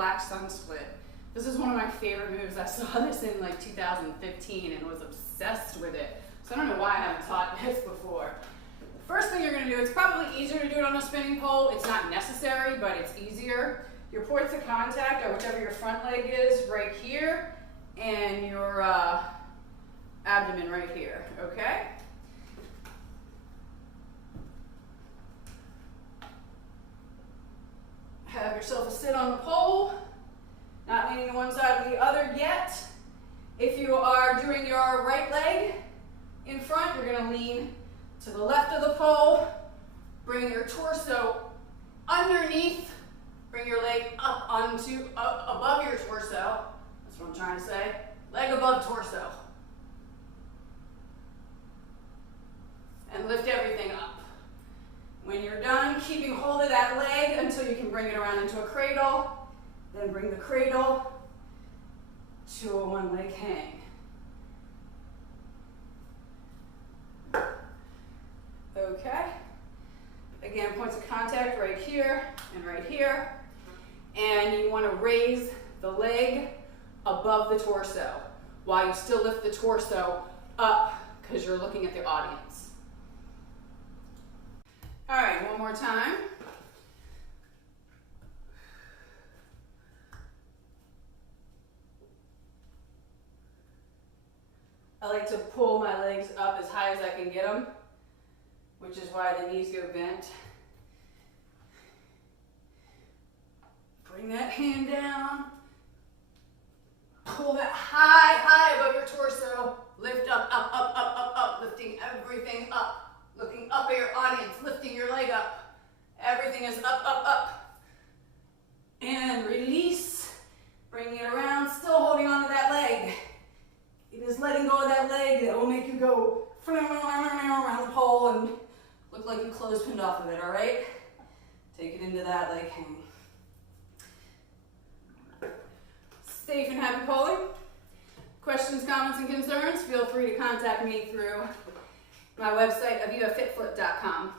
blacksun split. This is one of my favorite moves. I saw this in like 2015 and was obsessed with it. So I don't know why I haven't taught this before. The first thing you're gonna do, it's probably easier to do it on a spinning pole. It's not necessary, but it's easier. Your points of contact are whichever your front leg is right here and your abdomen right here, okay? Have yourself a sit on the pole, not leaning to one side or the other yet. If you are doing your right leg in front, you're gonna lean to the left of the pole, bring your torso underneath, bring your leg up above your torso. That's what I'm trying to say. Leg above torso. And lift everything up. When you're done, keeping hold of that leg until you can bring it around into a cradle, then bring the cradle to a one-leg hang. Okay. Again, points of contact right here and right here. And you want to raise the leg above the torso while you still lift the torso up because you're looking at the audience. All right, one more time. I like to pull my legs up as high as I can get them, which is why the knees go bent. Bring that hand down. Pull that high above your torso. Lift up, lifting everything up. Looking up at your audience, lifting your leg up. Everything is up. And release. Bring it around, still holding on to that leg. It is letting go of that leg that will make you go around the pole and look like you clothespinned off of it, all right? Take it into that leg hang. Safe and happy polling. Questions, comments, and concerns, feel free to contact me through my website, avivafitfoot.com.